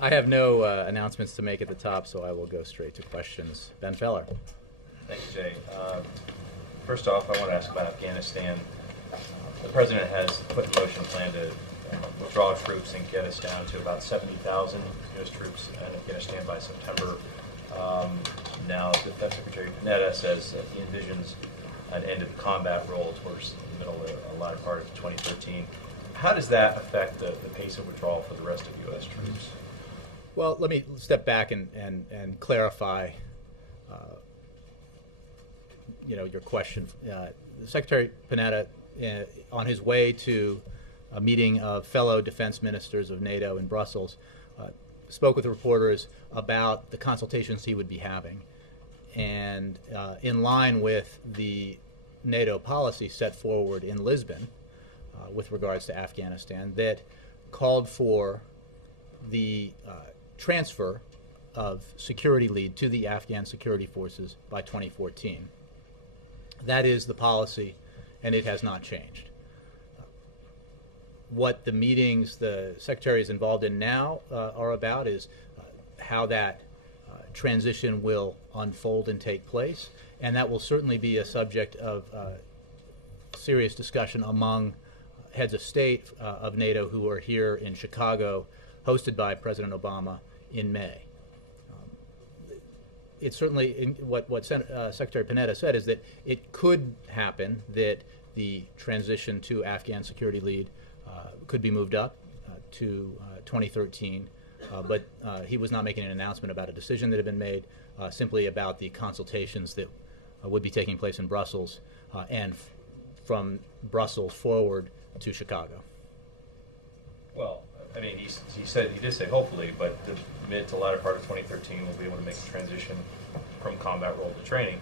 I have no announcements to make at the top, so I will go straight to questions. Ben Feller. Thank you, Jay. First off, I want to ask about Afghanistan. The President has put in motion a plan to withdraw troops and get us down to about 70,000 U.S. troops in Afghanistan by September. Now, Defense Secretary Panetta says that he envisions an end of combat role towards the middle or latter part of 2013. How does that affect the pace of withdrawal for the rest of U.S. troops? Well, let me step back and clarify your question. Secretary Panetta, on his way to a meeting of fellow defense ministers of NATO in Brussels, spoke with reporters about the consultations he would be having. And in line with the NATO policy set forward in Lisbon with regards to Afghanistan, that called for the transfer of security lead to the Afghan security forces by 2014. That is the policy, and it has not changed. What the meetings the Secretary is involved in now are about is how that transition will unfold and take place, and that will certainly be a subject of serious discussion among heads of state of NATO who are here in Chicago, hosted by President Obama in May. It's certainly what Secretary Panetta said is that it could happen that the transition to Afghan security lead could be moved up to 2013, but he was not making an announcement about a decision that had been made, simply about the consultations that would be taking place in Brussels and from Brussels forward to Chicago. Well, I mean, he did say hopefully, but the mid to latter part of 2013 we'll be able to make the transition from combat role to training.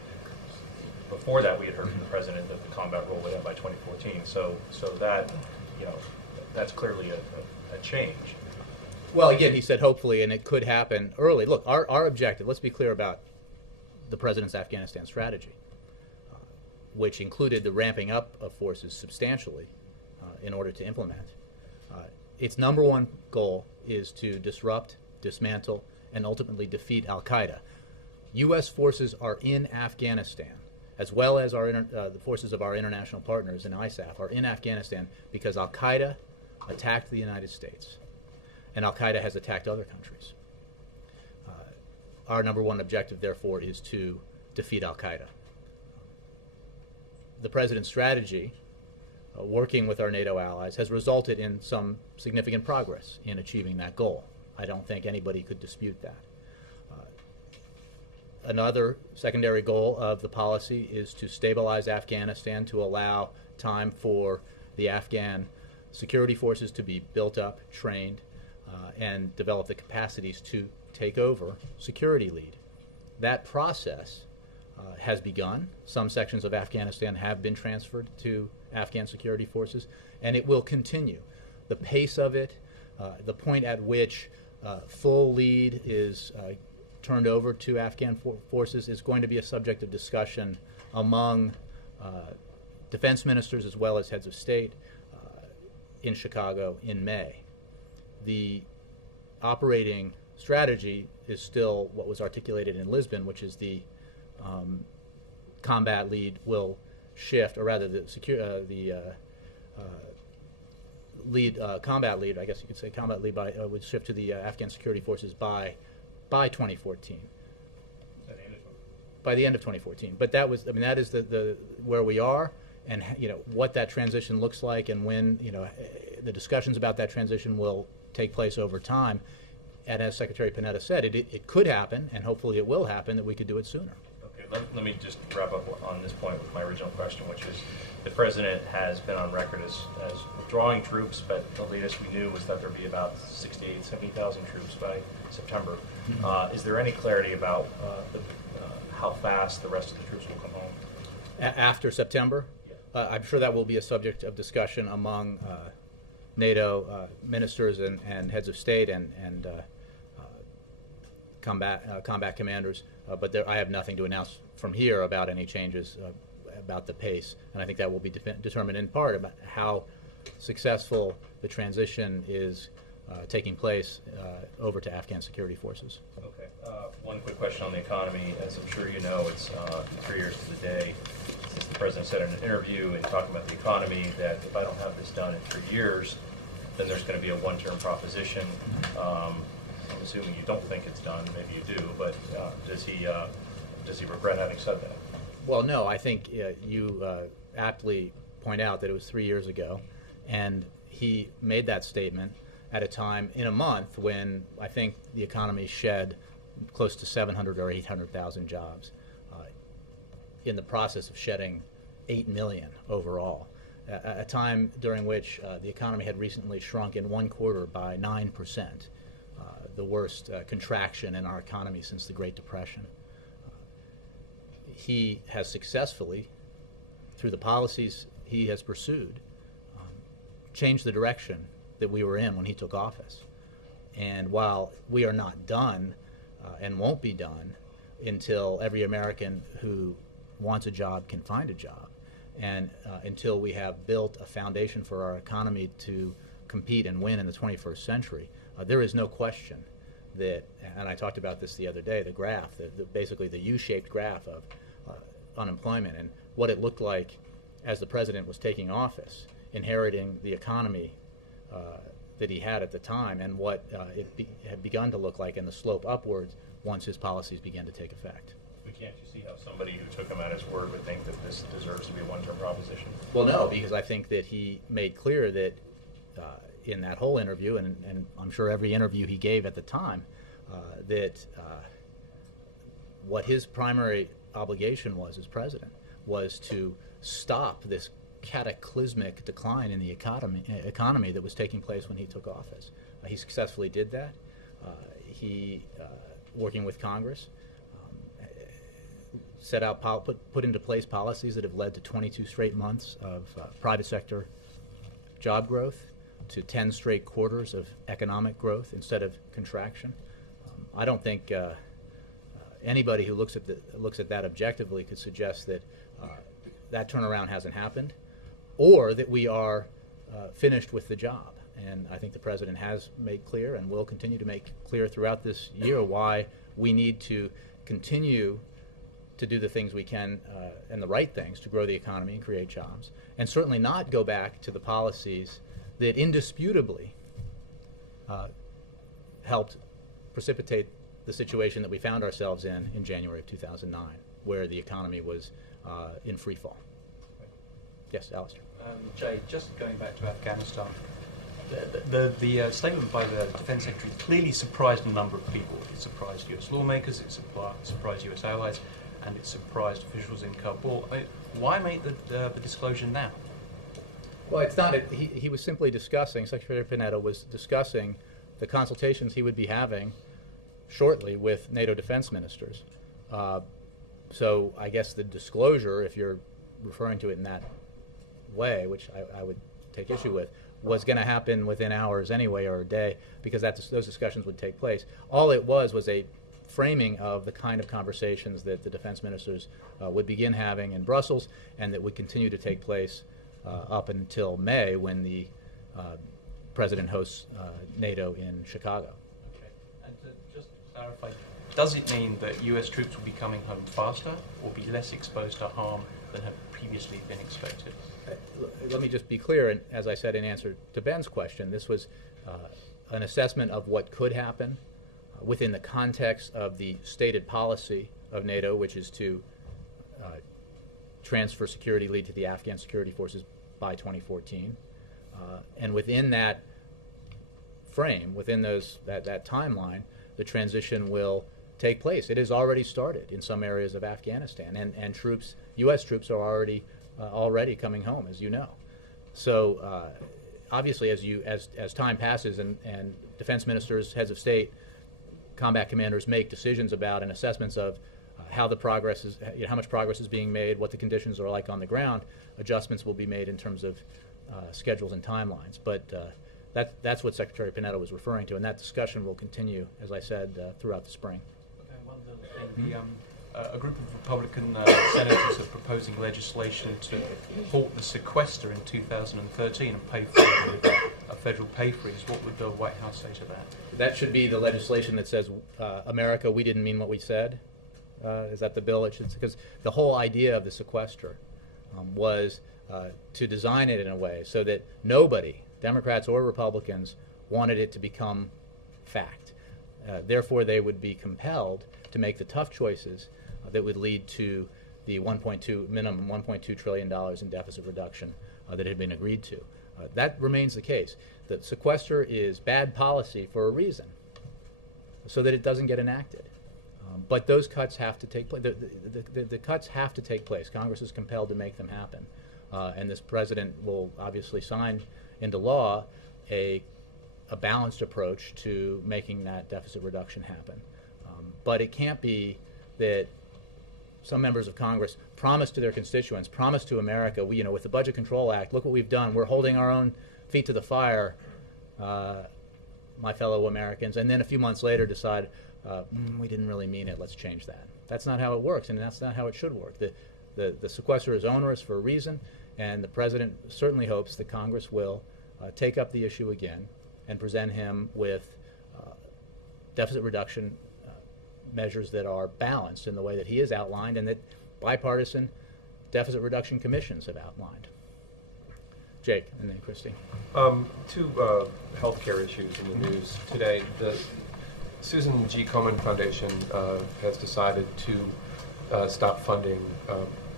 Before that, we had heard from the President that the combat role would end by 2014. So that, that's clearly a change. Well, again, he said hopefully, and it could happen early. Look, our objective, let's be clear about the President's Afghanistan strategy, which included the ramping up of forces substantially in order to implement. Its number one goal is to disrupt, dismantle, and ultimately defeat al-Qaeda. U.S. forces are in Afghanistan, as well as the forces of our international partners in ISAF are in Afghanistan because al-Qaeda attacked the United States, and al-Qaeda has attacked other countries. Our number one objective, therefore, is to defeat al-Qaeda. The President's strategy, working with our NATO allies, has resulted in some significant progress in achieving that goal. I don't think anybody could dispute that. Another secondary goal of the policy is to stabilize Afghanistan, to allow time for the Afghan security forces to be built up, trained, and develop the capacities to take over security lead. That process has begun. Some sections of Afghanistan have been transferred to Afghan security forces, and it will continue. The pace of it, the point at which full lead is turned over to Afghan forces is going to be a subject of discussion among defense ministers as well as heads of state in Chicago in May. The operating strategy is still what was articulated in Lisbon, which is the combat lead will shift, or rather the combat lead, I guess you could say combat lead would shift to the Afghan security forces by 2014. By the end of 2014. But that is the where we are, and what that transition looks like, and when the discussions about that transition will take place over time. And as Secretary Panetta said, it could happen, and hopefully it will happen, that we could do it sooner. Okay, let me just wrap up on this point with my original question, which is the President has been on record as withdrawing troops, but the latest we knew was that there would be about 68,000, 70,000 troops by September. Mm-hmm. Is there any clarity about how fast the rest of the troops will come home? After September? Yeah. I'm sure that will be a subject of discussion among NATO ministers and heads of state and combat commanders, but I have nothing to announce from here about any changes about the pace, and I think that will be determined in part about how successful the transition is taking place over to Afghan security forces. Okay. One quick question on the economy. As I'm sure you know, it's 3 years to the day since the president said in an interview and talking about the economy that if I don't have this done in 3 years, then there's going to be a one-term proposition. I'm assuming you don't think it's done. Maybe you do, but does he regret having said that? Well, no. I think you aptly point out that it was 3 years ago, and he made that statement at a time in a month when I think the economy shed close to 700 or 800,000 jobs, in the process of shedding 8 million overall, a time during which the economy had recently shrunk in one quarter by 9%, the worst contraction in our economy since the Great Depression. He has successfully, through the policies he has pursued, changed the direction that we were in when he took office. And while we are not done and won't be done until every American who wants a job can find a job, and until we have built a foundation for our economy to compete and win in the 21st century, there is no question that, and I talked about this the other day, the graph, basically the U-shaped graph of unemployment and what it looked like as the president was taking office, inheriting the economy that he had at the time, and what it had begun to look like in the slope upwards once his policies began to take effect. But can't you see how somebody who took him at his word would think that this deserves to be a one-term proposition? Well, no, because I think that he made clear that in that whole interview, and I'm sure every interview he gave at the time, that what his primary obligation was as president was to stop this cataclysmic decline in the economy that was taking place when he took office. He successfully did that. He, working with Congress, set out, put into place policies that have led to 22 straight months of private sector job growth, to 10 straight quarters of economic growth instead of contraction. I don't think anybody who looks at that objectively could suggest that that turnaround hasn't happened, or that we are finished with the job. And I think the president has made clear and will continue to make clear throughout this year why we need to continue to do the things we can and the right things to grow the economy and create jobs, and certainly not go back to the policies that indisputably helped precipitate the situation that we found ourselves in January of 2009, where the economy was in free fall. Yes, Alistair. Jay, just going back to Afghanistan, the statement by the Defense Secretary clearly surprised a number of people. It surprised US lawmakers, it surprised US allies, and it surprised officials in Kabul. Why make the disclosure now? Well, it's not. He was simply discussing, Secretary Panetta was discussing the consultations he would be having shortly with NATO defense ministers. So I guess the disclosure, if you're referring to it in that way, which I would take issue with, was going to happen within hours anyway, or a day, because those discussions would take place. All it was a framing of the kind of conversations that the defense ministers would begin having in Brussels, and that would continue to take place up until May, when the president hosts NATO in Chicago. Okay. And to just clarify, does it mean that US troops will be coming home faster or be less exposed to harm than had previously been expected? Let me just be clear, and as I said in answer to Ben's question, this was an assessment of what could happen within the context of the stated policy of NATO, which is to transfer security lead to the Afghan security forces by 2014. And within that frame, within that timeline, the transition will take place. It has already started in some areas of Afghanistan, and U.S. troops are already coming home, as you know. So obviously, as time passes and defense ministers, heads of state, combat commanders make decisions about and assessments of how much progress is being made, what the conditions are like on the ground, adjustments will be made in terms of schedules and timelines. But that's what Secretary Panetta was referring to, and that discussion will continue, as I said, throughout the spring. Okay, one little thing. a group of Republican senators are proposing legislation to halt the sequester in 2013 and pay for it with a federal pay freeze. What would the White House say to that? That should be the legislation that says, America, we didn't mean what we said. Is that the bill? It should, because the whole idea of the sequester was to design it in a way so that nobody, Democrats or Republicans, wanted it to become fact. Therefore, they would be compelled to make the tough choices that would lead to the minimum $1.2 trillion in deficit reduction that had been agreed to. That remains the case. The sequester is bad policy for a reason, so that it doesn't get enacted. But those cuts have to take place. The cuts have to take place. Congress is compelled to make them happen. And this president will obviously sign into law a balanced approach to making that deficit reduction happen. But it can't be that some members of Congress promise to their constituents, promise to America, with the Budget Control Act, look what we've done. We're holding our own feet to the fire, my fellow Americans, and then a few months later decide, we didn't really mean it, let's change that. That's not how it works, and that's not how it should work. The sequester is onerous for a reason, and the president certainly hopes that Congress will take up the issue again and present him with deficit reduction measures that are balanced in the way that he has outlined and that bipartisan deficit reduction commissions have outlined. Jake, and then Christy. Two healthcare issues in the news today. The Susan G. Komen Foundation has decided to stop funding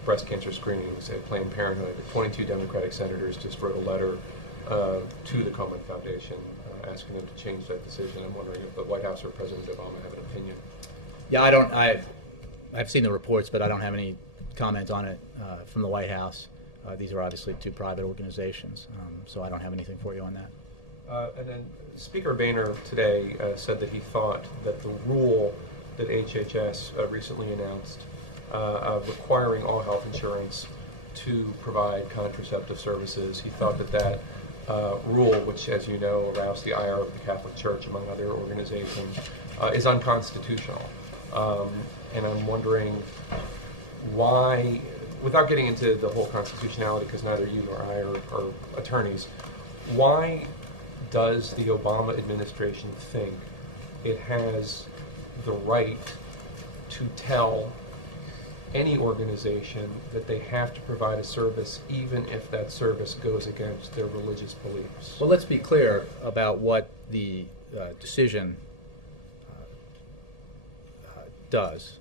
breast cancer screenings at Planned Parenthood. 22 Democratic senators just wrote a letter to the Komen Foundation asking them to change that decision. I'm wondering if the White House or President Obama have an opinion. Yeah, I've seen the reports, but I don't have any comment on it from the White House. These are obviously two private organizations, so I don't have anything for you on that. And then Speaker Boehner today said that he thought that the rule that HHS recently announced of requiring all health insurance to provide contraceptive services, he thought that rule, which, as you know, aroused the ire of the Catholic Church, among other organizations, is unconstitutional. And I'm wondering why, without getting into the whole constitutionality, because neither you nor I are attorneys, why does the Obama administration think it has the right to tell any organization that they have to provide a service even if that service goes against their religious beliefs? Well, let's be clear about what the decision does.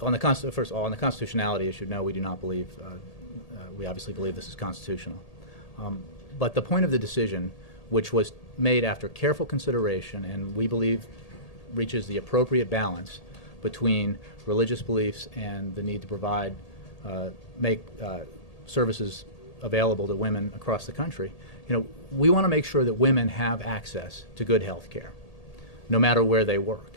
First of all, on the constitutionality issue, no, we do not believe, we obviously believe this is constitutional. But the point of the decision, which was made after careful consideration and we believe reaches the appropriate balance between religious beliefs and the need to make services available to women across the country, we want to make sure that women have access to good health care, no matter where they work.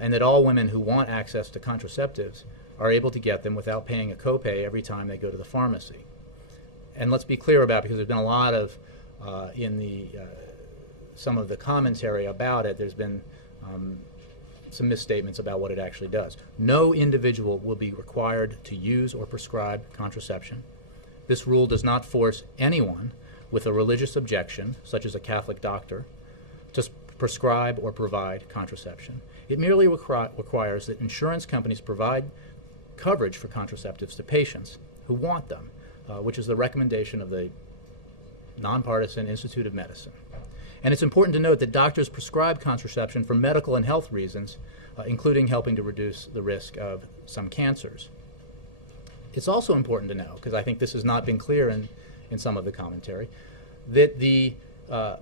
And that all women who want access to contraceptives are able to get them without paying a copay every time they go to the pharmacy. And let's be clear about it, because there's been a lot of, some of the commentary about it, there's been some misstatements about what it actually does. No individual will be required to use or prescribe contraception. This rule does not force anyone with a religious objection, such as a Catholic doctor, to prescribe or provide contraception. It merely requires that insurance companies provide coverage for contraceptives to patients who want them, which is the recommendation of the Nonpartisan Institute of Medicine. And it's important to note that doctors prescribe contraception for medical and health reasons, including helping to reduce the risk of some cancers. It's also important to know, because I think this has not been clear in some of the commentary, that the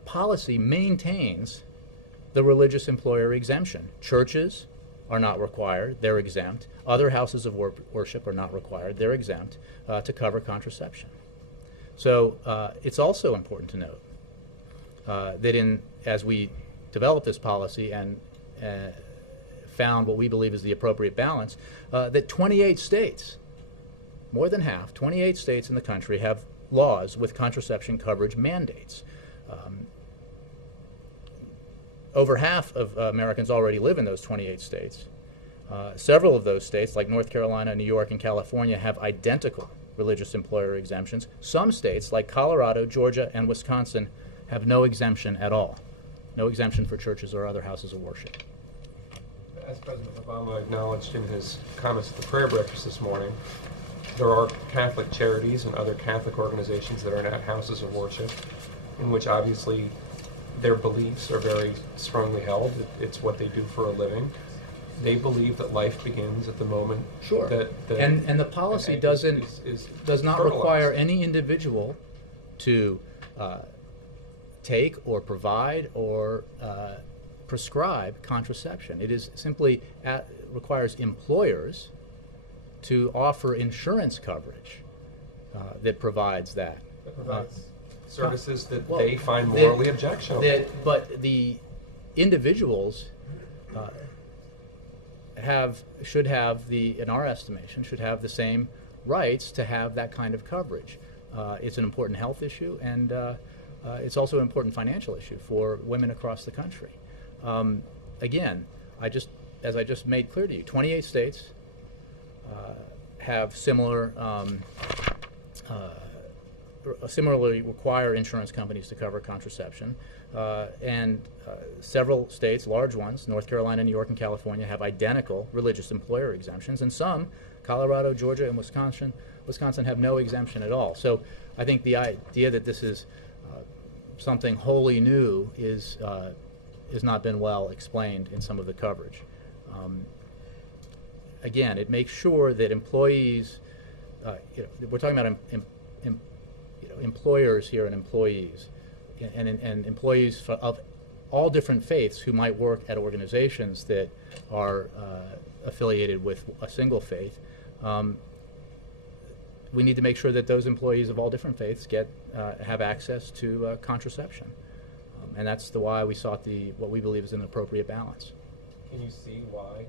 policy maintains the religious employer exemption. Churches are not required, they're exempt. Other houses of worship are not required, they're exempt to cover contraception. So it's also important to note that as we developed this policy and found what we believe is the appropriate balance, that 28 states, more than half, 28 states in the country have laws with contraception coverage mandates. Over half of Americans already live in those 28 states. Several of those states, like North Carolina, New York, and California, have identical religious employer exemptions. Some states, like Colorado, Georgia, and Wisconsin, have no exemption at all. No exemption for churches or other houses of worship. As President Obama acknowledged in his comments at the prayer breakfast this morning, there are Catholic charities and other Catholic organizations that are not houses of worship, in which obviously their beliefs are very strongly held. It's what they do for a living. They believe that life begins at the moment Sure. that And the policy does not fertilized. require any individual to take or provide or prescribe contraception. It is simply requires employers to offer insurance coverage that provides that. That provides services that well, they find morally objectionable. But the individuals should have in our estimation, should have the same rights to have that kind of coverage. It's an important health issue, and it's also an important financial issue for women across the country. Again, as I just made clear to you, 28 states have similarly require insurance companies to cover contraception, and several states, large ones, North Carolina, New York, and California, have identical religious employer exemptions, and some, Colorado, Georgia, and Wisconsin, have no exemption at all. So I think the idea that this is something wholly new is not been well explained in some of the coverage. Again, it makes sure that employees, we're talking about employers here and employees, and employees of all different faiths who might work at organizations that are affiliated with a single faith. We need to make sure that those employees of all different faiths have access to contraception, and that's why we sought what we believe is an appropriate balance. Can you see why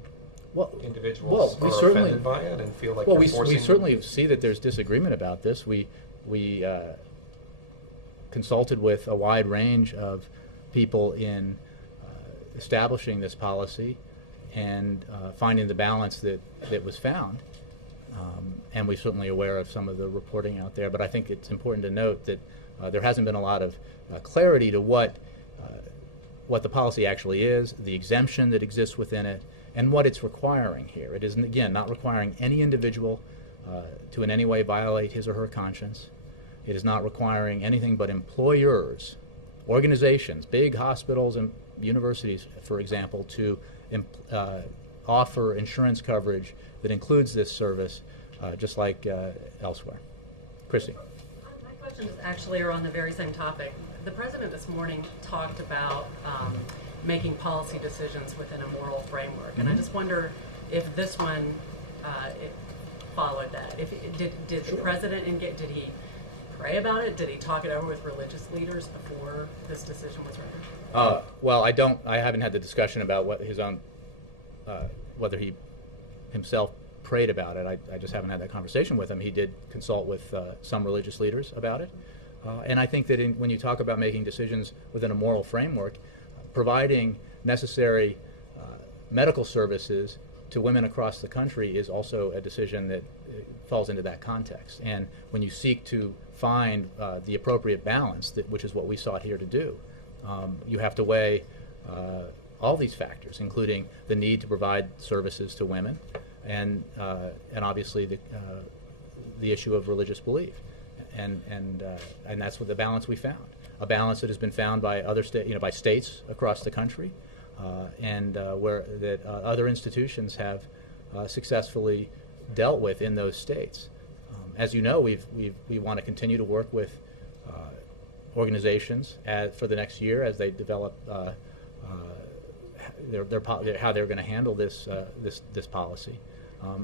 we individuals are certainly offended by it and feel like well, they're we forcing certainly see that there's disagreement about this. We consulted with a wide range of people in establishing this policy and finding the balance that was found. And we're certainly aware of some of the reporting out there, but I think it's important to note that there hasn't been a lot of clarity to what the policy actually is, the exemption that exists within it, and what it's requiring here. It is, again, not requiring any individual to in any way violate his or her conscience. It is not requiring anything but employers, organizations, big hospitals and universities, for example, to offer insurance coverage that includes this service, just like elsewhere. Christy. My questions actually are on the very same topic. The President this morning talked about making policy decisions within a moral framework, and I just wonder if this one it followed that. Did the President engage? Did he pray about it? Did he talk it over with religious leaders before this decision was rendered? Well, I haven't had the discussion about what his own, whether he himself prayed about it. I just haven't had that conversation with him. He did consult with some religious leaders about it. And I think that when you talk about making decisions within a moral framework, providing necessary medical services to women across the country is also a decision that falls into that context. And when you seek to find the appropriate balance, which is what we sought here to do, you have to weigh all these factors, including the need to provide services to women, and obviously the issue of religious belief, and that's what the balance we found. A balance that has been found by by states across the country, and where other institutions have successfully dealt with in those states. As you know, we want to continue to work with organizations for the next year as they develop how they're going to handle this policy.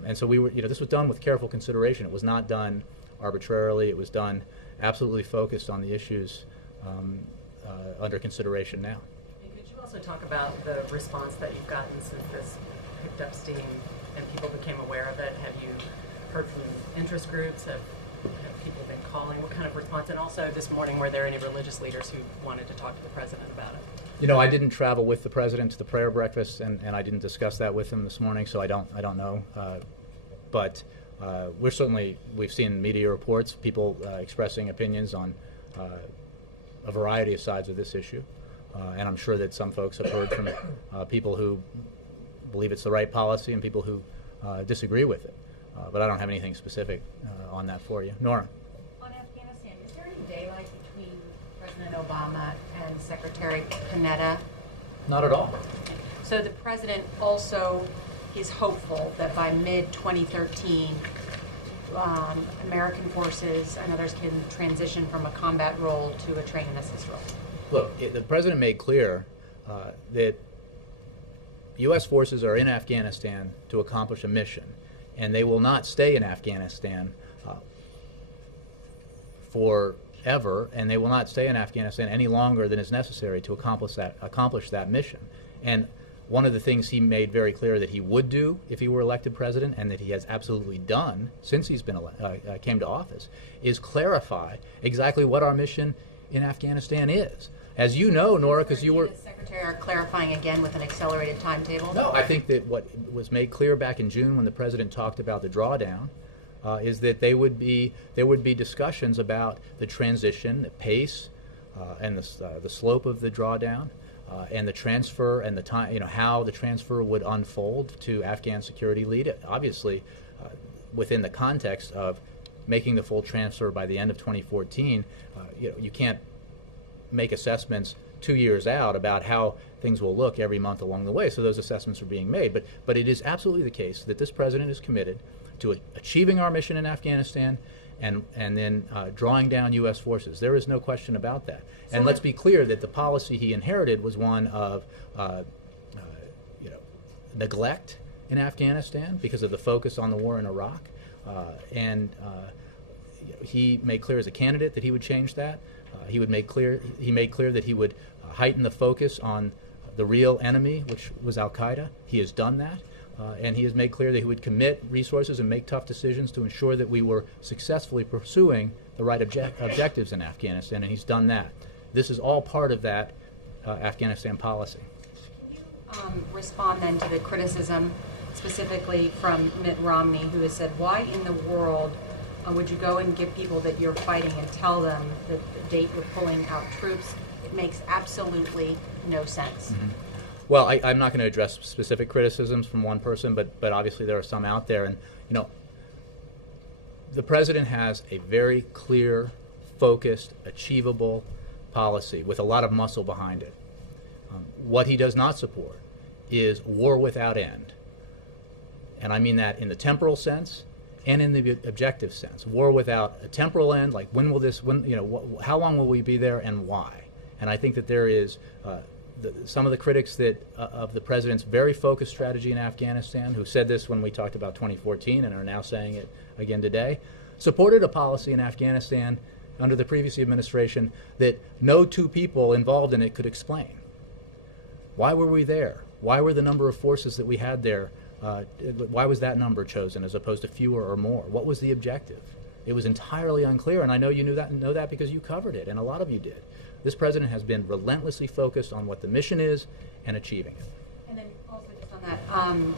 And so this was done with careful consideration. It was not done arbitrarily. It was done absolutely focused on the issues under consideration now. And could you also talk about the response that you've gotten since this picked up steam and people became aware of it? Have you heard from interest groups? Have people been calling? What kind of response? And also this morning, were there any religious leaders who wanted to talk to the President about it? You know, I didn't travel with the president to the prayer breakfast, and I didn't discuss that with him this morning, so I don't know. But we've seen media reports, people expressing opinions on a variety of sides of this issue, and I'm sure that some folks have heard from people who believe it's the right policy and people who disagree with it. But I don't have anything specific on that for you. Nora? On Afghanistan, is there any daylight between President Obama and Secretary Panetta? Not at all. So the president also is hopeful that by mid-2013, American forces and others can transition from a combat role to a train and assist role. Look, the president made clear that U.S. forces are in Afghanistan to accomplish a mission, and they will not stay in Afghanistan forever, and they will not stay in Afghanistan any longer than is necessary to accomplish that mission. And one of the things he made very clear that he would do if he were elected president, and that he has absolutely done since he's been came to office, is clarify exactly what our mission in Afghanistan is. As you know, Nora, because you were... The Secretary are clarifying again with an accelerated timetable? No, I think that what was made clear back in June when the president talked about the drawdown is that there would be discussions about the transition, the pace, and the slope of the drawdown, and the transfer and the time, how the transfer would unfold to Afghan security lead. Obviously, within the context of making the full transfer by the end of 2014, you can't make assessments 2 years out about how things will look every month along the way. So those assessments are being made. But it is absolutely the case that this president is committed to achieving our mission in Afghanistan and then drawing down U.S. forces. There is no question about that. So and let's be clear that the policy he inherited was one of neglect in Afghanistan because of the focus on the war in Iraq. He made clear as a candidate that he would change that. He made clear that he would heighten the focus on the real enemy, which was Al-Qaeda. He has done that. And he has made clear that he would commit resources and make tough decisions to ensure that we were successfully pursuing the right objectives in Afghanistan, and he's done that. This is all part of that Afghanistan policy. Can you respond then to the criticism specifically from Mitt Romney, who has said, why in the world would you go and give people that you're fighting and tell them that the date you're pulling out troops? It makes absolutely no sense. Mm-hmm. Well, I'm not going to address specific criticisms from one person, but obviously there are some out there. And, the president has a very clear, focused, achievable policy with a lot of muscle behind it. What he does not support is war without end. And I mean that in the temporal sense and in the objective sense. War without a temporal end, like how long will we be there and why? And I think that there is some of the critics of the president's very focused strategy in Afghanistan, who said this when we talked about 2014 and are now saying it again today, supported a policy in Afghanistan under the previous administration that no two people involved in it could explain. Why were we there? Why were the number of forces that we had there, why was that number chosen as opposed to fewer or more? What was the objective? It was entirely unclear, and I know you know that because you covered it, and a lot of you did. This president has been relentlessly focused on what the mission is and achieving it. And then also just on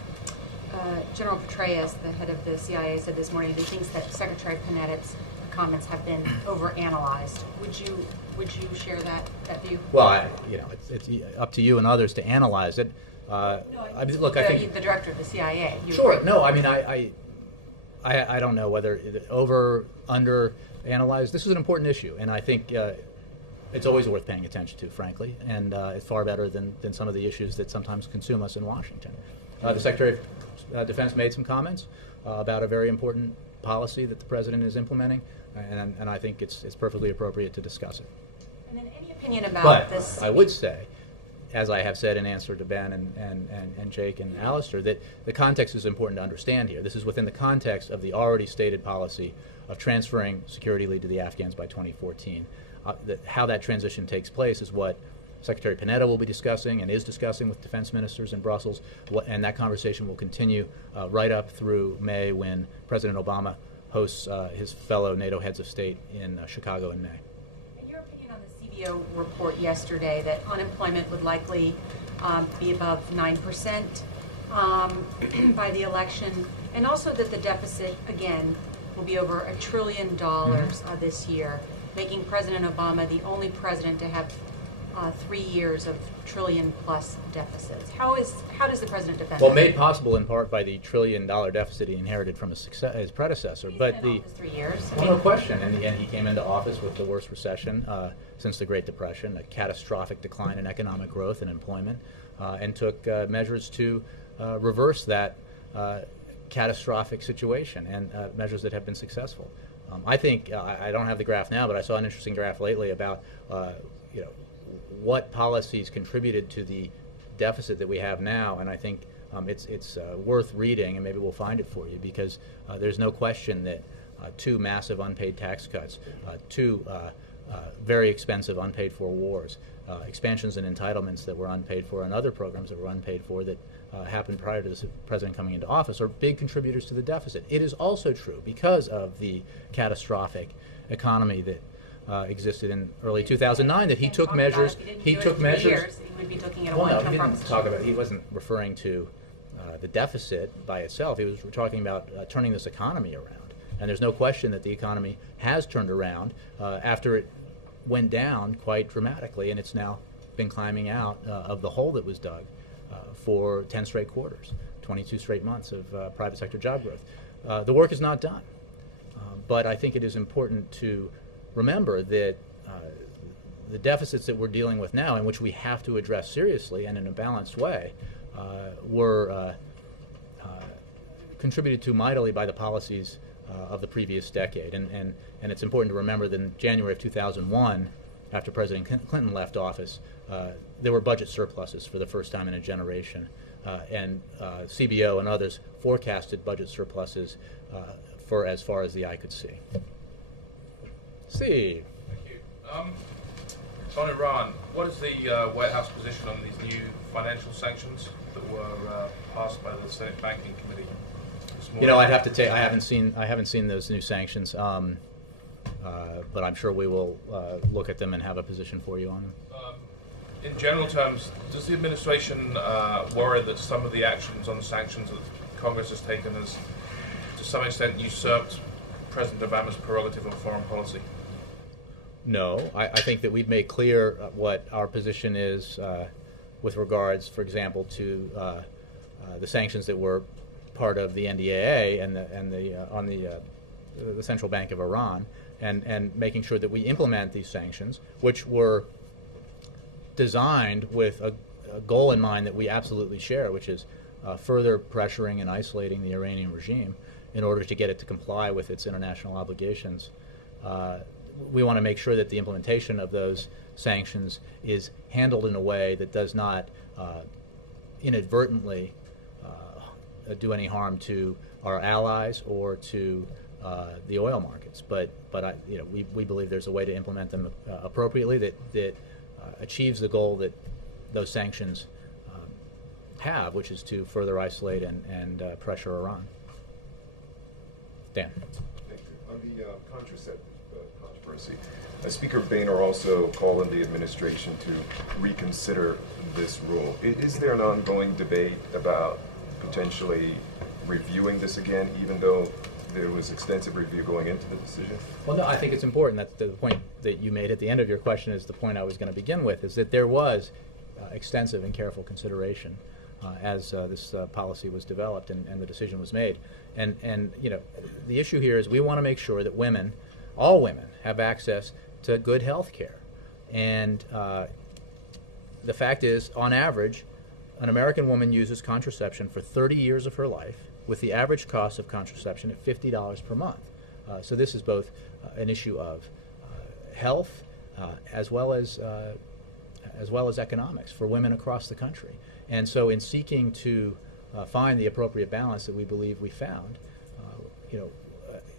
that, General Petraeus, the head of the CIA, said this morning that he thinks that Secretary Panetta's comments have been overanalyzed. Would you share that view? Well, it's up to you and others to analyze it. I think the director of the CIA. Sure. Agree? No, I mean I don't know whether under analyzed. This is an important issue, and I think it's always worth paying attention to, frankly, and it's far better than some of the issues that sometimes consume us in Washington. The Secretary of Defense made some comments about a very important policy that the President is implementing, and I think it's perfectly appropriate to discuss it. And then any opinion about this? But I would say, as I have said in answer to Ben and Jake and Alistair, that the context is important to understand here. This is within the context of the already stated policy of transferring security lead to the Afghans by 2014. How that transition takes place is what Secretary Panetta will be discussing and is discussing with defense ministers in Brussels, and that conversation will continue right up through May when President Obama hosts his fellow NATO heads of state in Chicago in May. In your opinion on the CBO report yesterday that unemployment would likely be above 9% by the election, and also that the deficit, again, will be over $1 trillion this year, making President Obama the only president to have 3 years of trillion-plus deficits. How does the president defend Well, that? made possible in part by the $1 trillion deficit he inherited from his predecessor. He's But been in the office 3 years. I well, mean, no question. In the end, he came into office with the worst recession since the Great Depression, a catastrophic decline in economic growth and employment, and took measures to reverse that catastrophic situation, and measures that have been successful. I think I don't have the graph now, but I saw an interesting graph lately about what policies contributed to the deficit that we have now, and I think it's worth reading, and maybe we'll find it for you, because there's no question that 2 massive unpaid tax cuts, 2 very expensive unpaid for wars, expansions and entitlements that were unpaid for, and other programs that were unpaid for that happened prior to the president coming into office are big contributors to the deficit. It is also true, because of the catastrophic economy that existed in early 2009, that he took measures. He took measures. Years, he would be looking at a Well, no, one-term he didn't proposition. talk about. He wasn't referring to the deficit by itself. He was talking about turning this economy around. And there's no question that the economy has turned around after it went down quite dramatically, and it's now been climbing out of the hole that was dug for 10 straight quarters, 22 straight months of private sector job growth. The work is not done, but I think it is important to remember that the deficits that we're dealing with now, and which we have to address seriously and in a balanced way, were contributed to mightily by the policies of the previous decade. And it's important to remember that in January of 2001, after President Clinton left office, there were budget surpluses for the first time in a generation. And CBO and others forecasted budget surpluses for as far as the eye could see. Steve. Thank you. On Iran, what is the White House position on these new financial sanctions that were passed by the Senate Banking Committee this morning? You know, I'd have to tell you, I haven't seen those new sanctions, but I'm sure we will look at them and have a position for you on them. In general terms, does the administration worry that some of the actions on the sanctions that Congress has taken has, to some extent, usurped President Obama's prerogative on foreign policy? No, I think that we've made clear what our position is with regards, for example, to the sanctions that were part of the NDAA and the Central Bank of Iran, and making sure that we implement these sanctions, which were designed with a goal in mind that we absolutely share, which is further pressuring and isolating the Iranian regime in order to get it to comply with its international obligations. We want to make sure that the implementation of those sanctions is handled in a way that does not inadvertently do any harm to our allies or to the oil markets. But we believe there's a way to implement them appropriately that achieves the goal that those sanctions have, which is to further isolate and pressure Iran. Dan. Thank you. On the contraceptive controversy, Speaker Boehner also called on the administration to reconsider this rule. Is there an ongoing debate about potentially reviewing this again, even though there was extensive review going into the decision? Well, no, I think it's important. That's the point that you made at the end of your question is the point I was going to begin with, is that there was extensive and careful consideration as this policy was developed and the decision was made. And the issue here is we want to make sure that women, all women, have access to good health care. And the fact is, on average, an American woman uses contraception for 30 years of her life, with the average cost of contraception at $50 per month. So this is both an issue of health as well as economics for women across the country. And so in seeking to find the appropriate balance that we believe we found,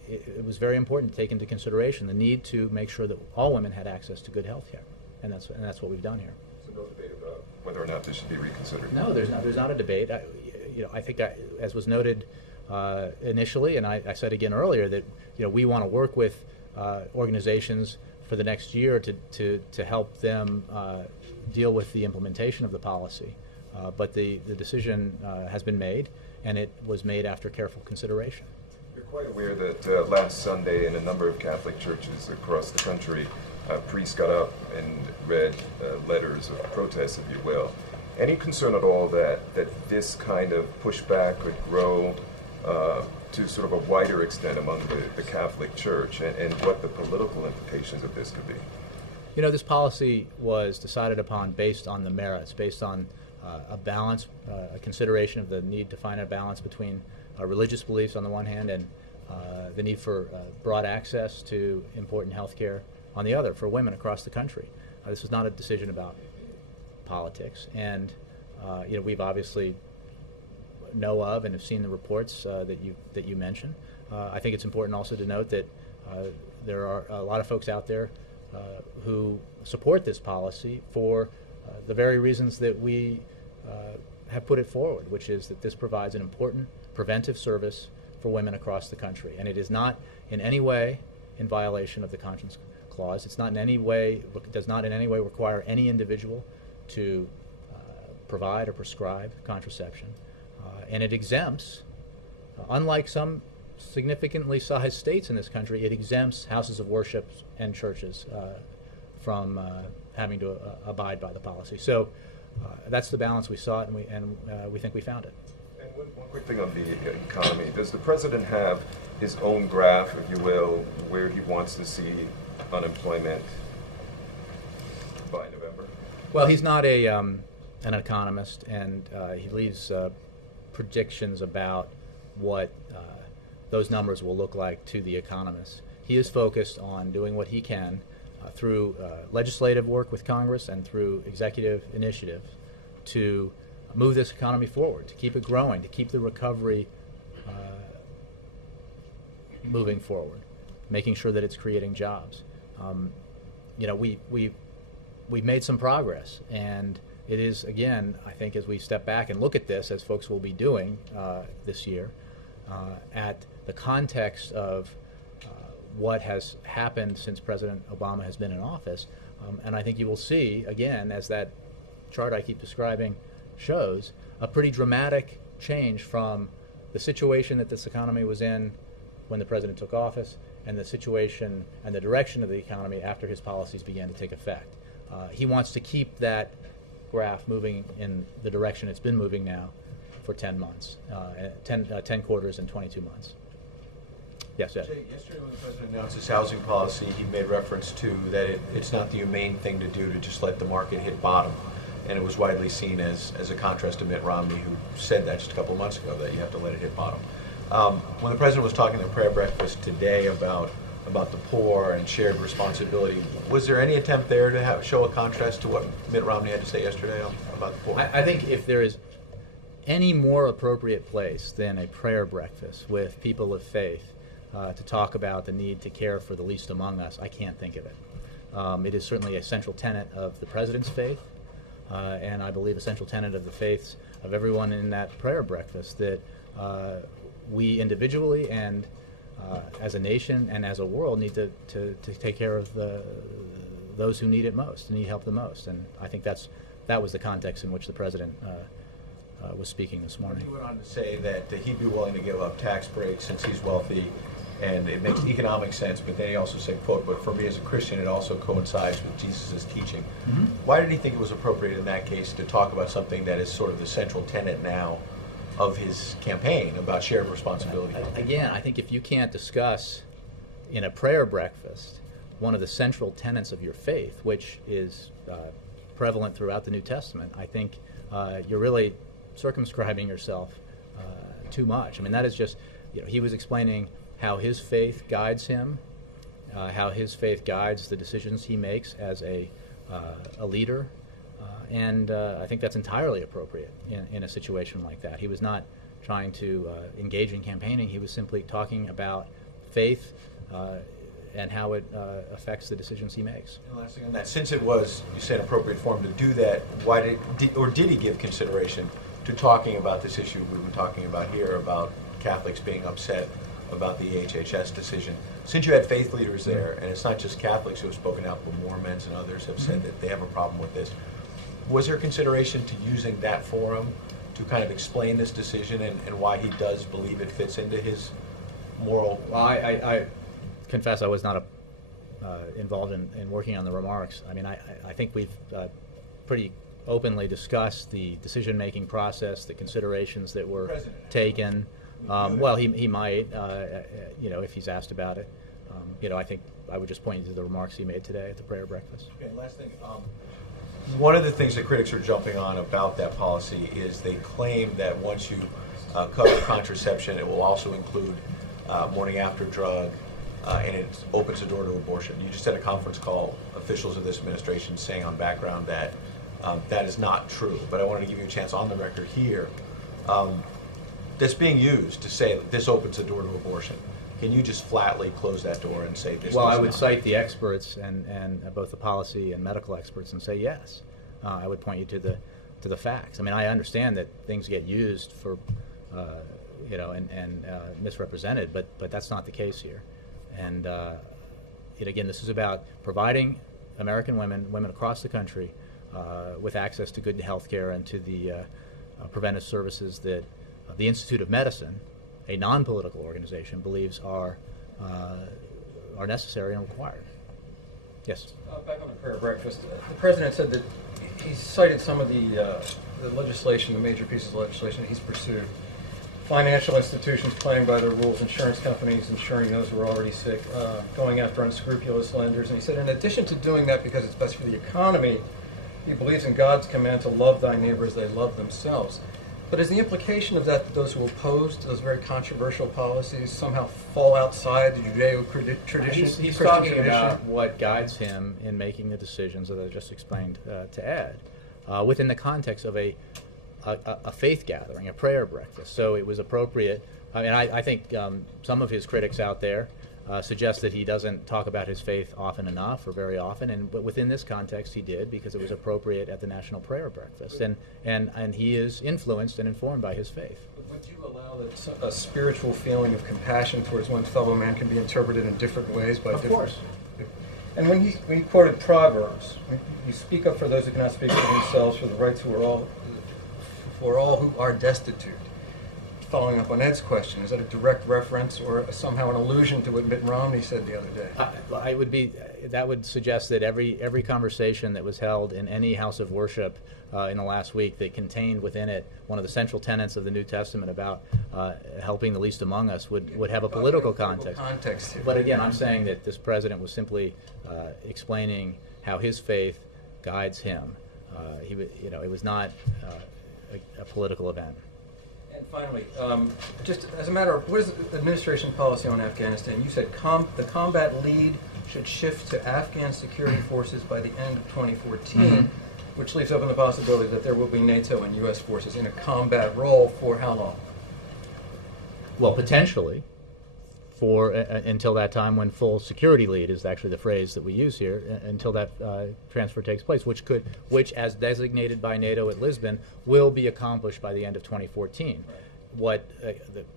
it was very important to take into consideration the need to make sure that all women had access to good health care. And that's what we've done here. So no debate about whether or not this should be reconsidered? No, there's not a debate. I think, as was noted initially, and I said again earlier, that we want to work with organizations for the next year to help them deal with the implementation of the policy. But the decision has been made, and it was made after careful consideration. You're quite aware that last Sunday in a number of Catholic churches across the country, priests got up and read letters of protest, if you will. Any concern at all that this kind of pushback could grow to sort of a wider extent among the Catholic Church, and what the political implications of this could be? You know, this policy was decided upon based on the merits, based on a balance, a consideration of the need to find a balance between religious beliefs on the one hand and the need for broad access to important health care on the other for women across the country. This was not a decision about politics, and you know, we've obviously know of and have seen the reports that you mentioned. I think it's important also to note that there are a lot of folks out there who support this policy for the very reasons that we have put it forward, which is that this provides an important preventive service for women across the country, and it is not in any way in violation of the Conscience Clause. It's not in any way, does not in any way require any individual to provide or prescribe contraception, and it exempts, unlike some significantly sized states in this country, it exempts houses of worship and churches from having to abide by the policy. So that's the balance we sought, and we think we found it. And one quick thing on the economy. Does the president have his own graph, if you will, where he wants to see unemployment by November? Well, he's not an economist, and he leaves predictions about what those numbers will look like to the economists. He is focused on doing what he can through legislative work with Congress and through executive initiative to move this economy forward, to keep it growing, to keep the recovery moving forward, making sure that it's creating jobs. You know, we've made some progress, and it is, again, I think, as we step back and look at this, as folks will be doing this year, at the context of what has happened since President Obama has been in office. And I think you will see, again, as that chart I keep describing shows, a pretty dramatic change from the situation that this economy was in when the president took office and the situation and the direction of the economy after his policies began to take effect. He wants to keep that graph moving in the direction it's been moving now for 10 months, 10 quarters and 22 months. Yes, Ed. Yesterday when the president announced his housing policy, he made reference to that it's not the humane thing to do to just let the market hit bottom. And it was widely seen as a contrast to Mitt Romney, who said that just a couple of months ago, that you have to let it hit bottom. When the president was talking at prayer breakfast today about the poor and shared responsibility, was there any attempt there to show a contrast to what Mitt Romney had to say yesterday about the poor? I think if there is any more appropriate place than a prayer breakfast with people of faith to talk about the need to care for the least among us, I can't think of it. It is certainly a central tenet of the president's faith, and I believe a central tenet of the faiths of everyone in that prayer breakfast, that we individually and as a nation and as a world need to take care of those who need it most, need help the most. And I think that was the context in which the president was speaking this morning. He went on to say that he'd be willing to give up tax breaks since he's wealthy, and it makes economic sense, but then he also said, quote, "But for me as a Christian, it also coincides with Jesus' teaching." Mm-hmm. Why did he think it was appropriate in that case to talk about something that is sort of the central tenet now of his campaign about shared responsibility? Again, I think if you can't discuss in a prayer breakfast one of the central tenets of your faith, which is prevalent throughout the New Testament, I think you're really circumscribing yourself too much. I mean, that is just, he was explaining how his faith guides him, how his faith guides the decisions he makes as a leader, and I think that's entirely appropriate in a situation like that. He was not trying to engage in campaigning. He was simply talking about faith and how it affects the decisions he makes. And last thing on that, since it was, you said, appropriate for him to do that, why did he give consideration to talking about this issue we've been talking about here, about Catholics being upset about the HHS decision? since you had faith leaders there, and it's not just Catholics who have spoken out, but Mormons and others have said that they have a problem with this, was there consideration to using that forum to kind of explain this decision and why he does believe it fits into his moral? Well, I confess I was not involved in working on the remarks. I mean, I think we've pretty openly discussed the decision-making process, the considerations that were taken. Well, he might, if he's asked about it. I think I would just point you to the remarks he made today at the prayer breakfast. Okay, last thing. One of the things that critics are jumping on about that policy is they claim that once you cover contraception, it will also include morning after drug, and it opens the door to abortion. You just had a conference call, officials of this administration saying on background that that is not true. But I wanted to give you a chance on the record here. That's being used to say that this opens the door to abortion. Can you just flatly close that door and say this? Well, I would not? cite the experts and both the policy and medical experts and say yes. I would point you to the facts. I mean, I understand that things get used for, and misrepresented, but that's not the case here. And again, this is about providing American women across the country, with access to good health care and to the preventive services that the Institute of Medicine, a non-political organization, believes are necessary and required. Yes? Back on the prayer breakfast, the President said that he cited some of the legislation, the major pieces of legislation he's pursued. Financial institutions playing by their rules, insurance companies insuring those who are already sick, going after unscrupulous lenders. And he said, in addition to doing that because it's best for the economy, he believes in God's command to love thy neighbor as they love themselves. But is the implication of that those who oppose those very controversial policies somehow fall outside the Judeo-tradition? He's talking about what guides him in making the decisions that I just explained to Ed, within the context of a faith gathering, a prayer breakfast. So it was appropriate. I mean, I think some of his critics out there suggest that he doesn't talk about his faith often enough or very often, but within this context he did because it was appropriate at the National Prayer Breakfast, and he is influenced and informed by his faith. Would you allow that a spiritual feeling of compassion towards one's fellow man can be interpreted in different ways by different? Of course. And when he quoted Proverbs, you speak up for those who cannot speak for themselves, for the rights for all who are destitute. Following up on Ed's question, is that a direct reference or somehow an allusion to what Mitt Romney said the other day? That would suggest that every conversation that was held in any house of worship in the last week that contained within it one of the central tenets of the New Testament about helping the least among us would have a political context. But again, I'm saying that this president was simply explaining how his faith guides him. It was not a political event. And finally, just as a matter of, what is the administration policy on Afghanistan? You said the combat lead should shift to Afghan security forces by the end of 2014, which leaves open the possibility that there will be NATO and U.S. forces in a combat role for how long? Well, potentially for until that time when full security lead is actually the phrase that we use here, until that transfer takes place, which as designated by NATO at Lisbon, will be accomplished by the end of 2014. Right. What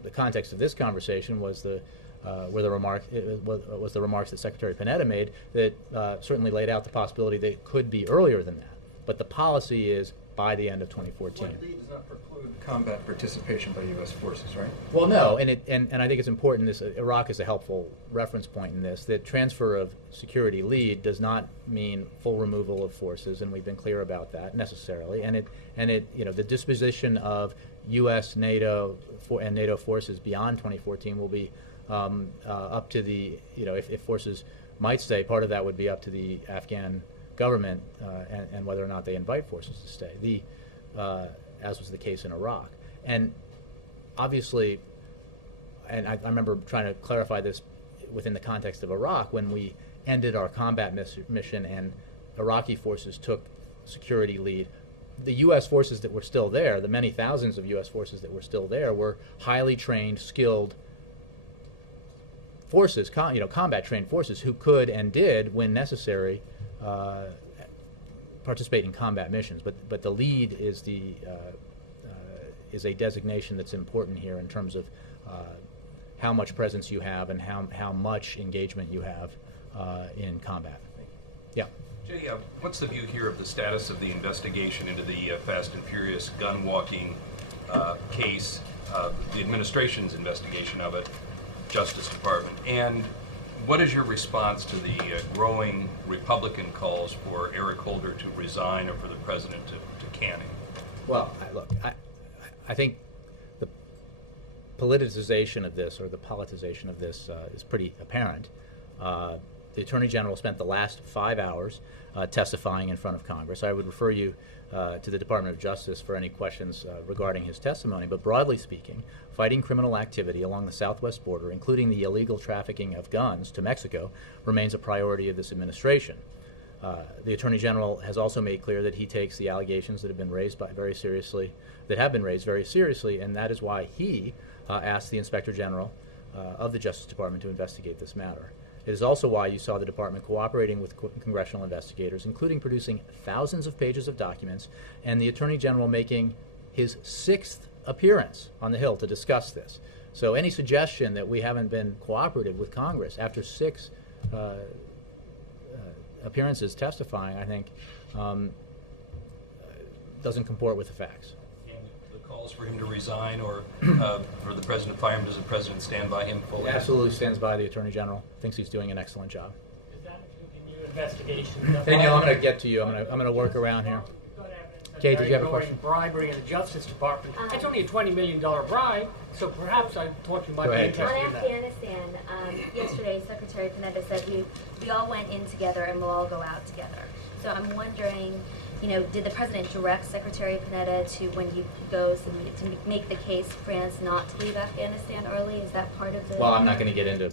the context of this conversation was the remarks that Secretary Panetta made that certainly laid out the possibility that it could be earlier than that. But the policy is by the end of 2014. What lead does not preclude combat participation by U.S. forces, right? Well, no, and I think it's important. Iraq is a helpful reference point in this. That transfer of security lead does not mean full removal of forces, and we've been clear about that necessarily. And the disposition of U.S., NATO, and NATO forces beyond 2014 will be up to the if forces might stay. Part of that would be up to the Afghan government and whether or not they invite forces to stay, as was the case in Iraq. And obviously, and I remember trying to clarify this within the context of Iraq, when we ended our combat mission and Iraqi forces took security lead, the U.S. forces that were still there, the many thousands of U.S. forces that were still there, were highly trained, skilled forces, combat-trained forces who could and did, when necessary, participate in combat missions, but the lead is a designation that's important here in terms of how much presence you have and how much engagement you have in combat. Yeah. Jay, what's the view here of the status of the investigation into the Fast and Furious gun walking case, the administration's investigation of it, Justice Department, and what is your response to the growing Republican calls for Eric Holder to resign or for the president to can him? Well, I think the politicization of this, or the politicization of this, is pretty apparent. The Attorney General spent the last 5 hours testifying in front of Congress. I would refer you to the Department of Justice for any questions regarding his testimony. But broadly speaking, fighting criminal activity along the southwest border, including the illegal trafficking of guns to Mexico, remains a priority of this administration. The Attorney General has also made clear that he takes the allegations that have been raised very seriously, and that is why he asked the Inspector General of the Justice Department to investigate this matter. It is also why you saw the department cooperating with congressional investigators, including producing thousands of pages of documents, and the Attorney General making his 6th appearance on the Hill to discuss this. So any suggestion that we haven't been cooperative with Congress after 6 appearances testifying, I think, doesn't comport with the facts. And the calls for him to resign or for the president to fire him, does the president stand by him fully? He absolutely stands by the Attorney General. Thinks he's doing an excellent job. Is that in your investigation? Danielle, I'm going to get to you. I'm going to work around here. Kate, did you have a question? Bribery in the Justice Department. It's only a $20 million bribe, so perhaps I thought you might be interested in On that. Afghanistan, yesterday Secretary Panetta said we all went in together and we'll all go out together. So I'm wondering, did the President direct Secretary Panetta to, when he goes to make the case France not to leave Afghanistan early? Is that part of the... Well, I'm not going to get into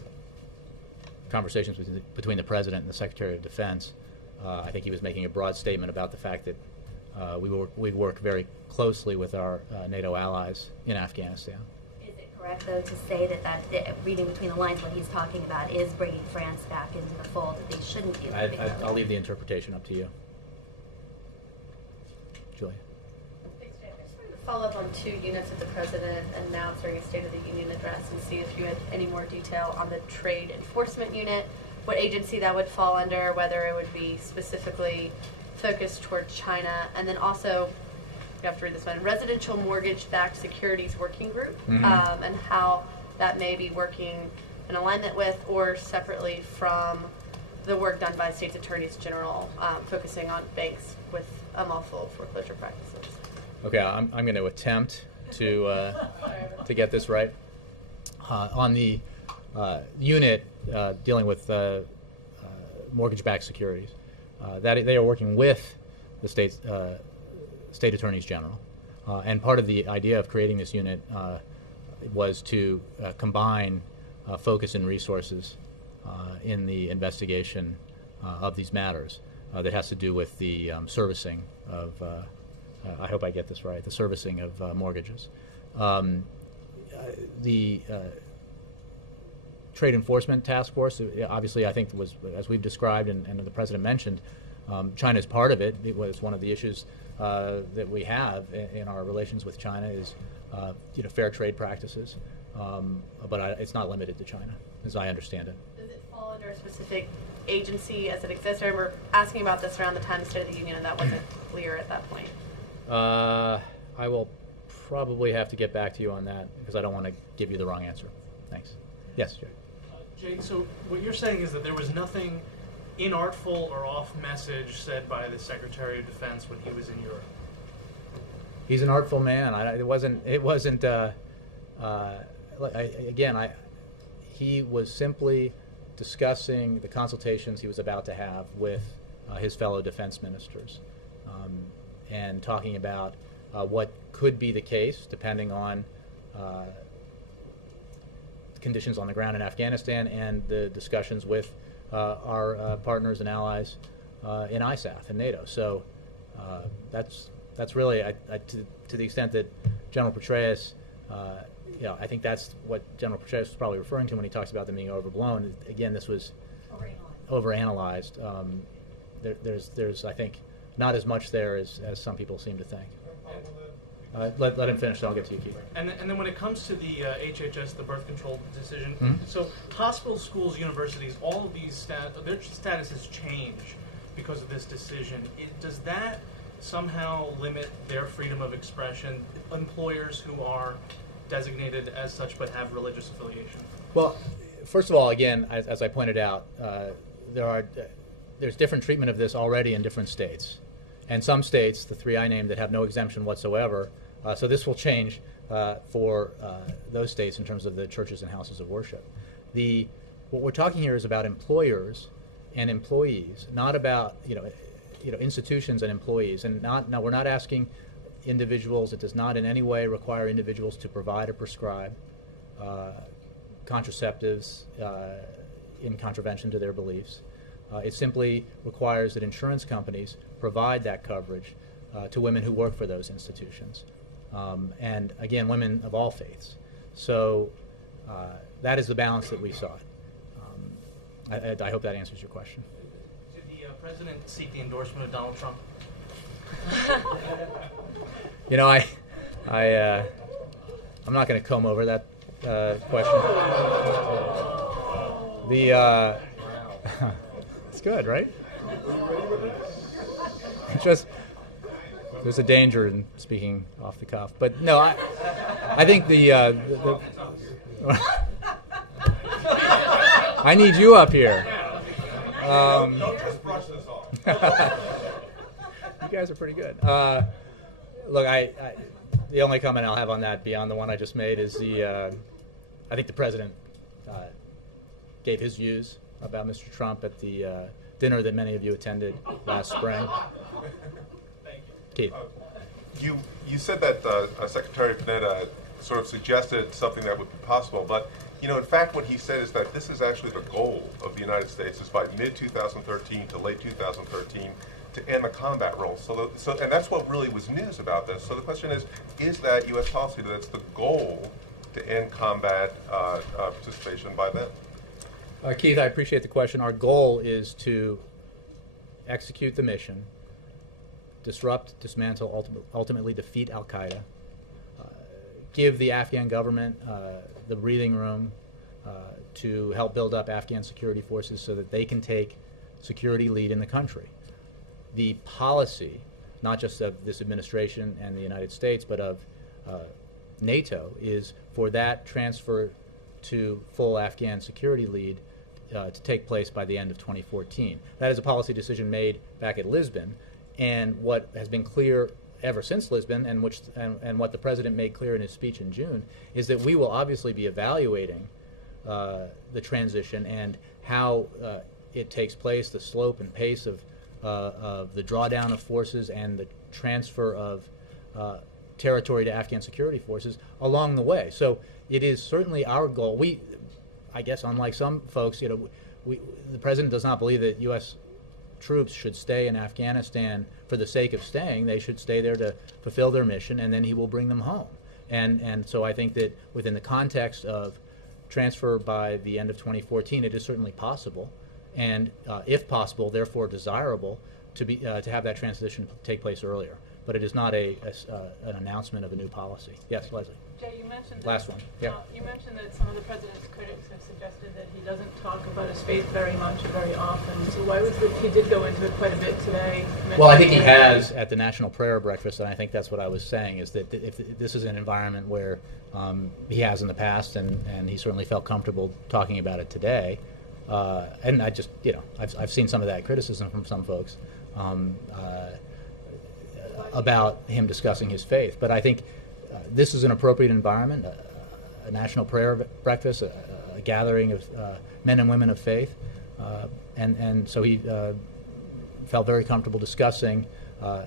conversations between the President and the Secretary of Defense. I think he was making a broad statement about the fact that we work very closely with our NATO allies in Afghanistan. Is it correct, though, to say that reading between the lines, what he's talking about is bringing France back into the fold, that they shouldn't be leaving early? I'll leave the interpretation up to you. Julia. Thanks, Jay. I just wanted to follow up on 2 units that the President announced during his State of the Union address and see if you had any more detail on the Trade Enforcement Unit, what agency that would fall under, whether it would be specifically focused toward China, and then also, you have to read this one, Residential Mortgage-Backed Securities Working Group, and how that may be working in alignment with or separately from the work done by states attorneys general, focusing on banks with unlawful foreclosure practices. Okay, I'm going to attempt to get this right. On the unit dealing with mortgage-backed securities, that they are working with the state attorneys general, and part of the idea of creating this unit was to combine focus and resources in the investigation of these matters that has to do with the servicing of, I hope I get this right, the servicing of mortgages. The Trade Enforcement Task Force, obviously, I think was, as we've described and the President mentioned, China is part of it. It was one of the issues that we have in our relations with China is fair trade practices, but it's not limited to China, as I understand it. Does it fall under a specific agency as it exists? I remember asking about this around the time of State of the Union, and that wasn't clear at that point. I will probably have to get back to you on that because I don't want to give you the wrong answer. Thanks. Yes, Jay. Jay, so what you're saying is that there was nothing inartful or off message said by the Secretary of Defense when he was in Europe? He's an artful man. He was simply discussing the consultations he was about to have with his fellow defense ministers, and talking about what could be the case depending on conditions on the ground in Afghanistan and the discussions with our partners and allies in ISAF and NATO. So that's really, to the extent that General Petraeus, I think that's what General Petraeus was probably referring to when he talks about them being overblown. Again, this was overanalyzed. There's I think, not as much there as some people seem to think. Let him finish, then I'll get to you, Keith. And then when it comes to the HHS, the birth control decision, Mhm. so hospitals, schools, universities, all of these their statuses change because of this decision. Does that somehow limit their freedom of expression? Employers who are designated as such but have religious affiliation? Well, first of all, again, as I pointed out, there's different treatment of this already in different states. And some states, the three I named, that have no exemption whatsoever, so this will change for those states in terms of the churches and houses of worship. What we're talking here is about employers and employees, not about institutions and employees. And we're not asking individuals. It does not in any way require individuals to provide or prescribe contraceptives in contravention to their beliefs. It simply requires that insurance companies provide that coverage to women who work for those institutions. And again, women of all faiths. So that is the balance that we sought. I hope that answers your question. Did the president seek the endorsement of Donald Trump? I'm not going to comb over that question. It's good, right? Just there's a danger in speaking off the cuff, but no, I think I need you up here. Don't just brush this off. You guys are pretty good. Look, the only comment I'll have on that beyond the one I just made is I think the president gave his views about Mr. Trump at the dinner that many of you attended last spring. Keith. You said that Secretary Panetta sort of suggested something that would be possible, but in fact what he said is that this is actually the goal of the United States is by mid-2013 to late 2013 to end the combat role. And that's what really was news about this. So the question is that U.S. policy that's the goal to end combat participation by then? Keith, I appreciate the question. Our goal is to execute the mission, disrupt, dismantle, ultimately defeat al-Qaeda, give the Afghan government the breathing room to help build up Afghan security forces so that they can take security lead in the country. The policy, not just of this administration and the United States, but of NATO, is for that transfer to full Afghan security lead to take place by the end of 2014. That is a policy decision made back at Lisbon, and what has been clear ever since Lisbon, and what the president made clear in his speech in June, is that we will obviously be evaluating the transition and how it takes place, the slope and pace of the drawdown of forces and the transfer of territory to Afghan security forces along the way. So it is certainly our goal. I guess, unlike some folks, the president does not believe that U.S. troops should stay in Afghanistan for the sake of staying. They should stay there to fulfill their mission, and then he will bring them home. And so I think that within the context of transfer by the end of 2014, it is certainly possible, and if possible, therefore desirable, to have that transition take place earlier. But it is not an announcement of a new policy. Yes, Leslie. Jay, you mentioned last one. Yeah. You mentioned that some of the president's critics have suggested that he doesn't talk about his faith very much or very often. So why was he did go into it quite a bit today? Well, I think he has at the National Prayer Breakfast, and I think that's what I was saying, is that if this is an environment where he has in the past, and he certainly felt comfortable talking about it today, and I just, I've seen some of that criticism from some folks about him discussing his faith. But I think this is an appropriate environment, a national prayer breakfast, a gathering of men and women of faith, and so he felt very comfortable discussing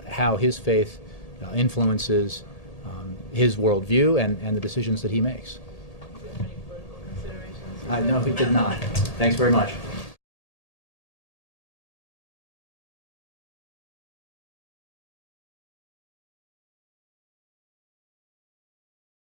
how his faith influences his worldview and the decisions that he makes. Do you have any political considerations? No, he did not. Thanks very much.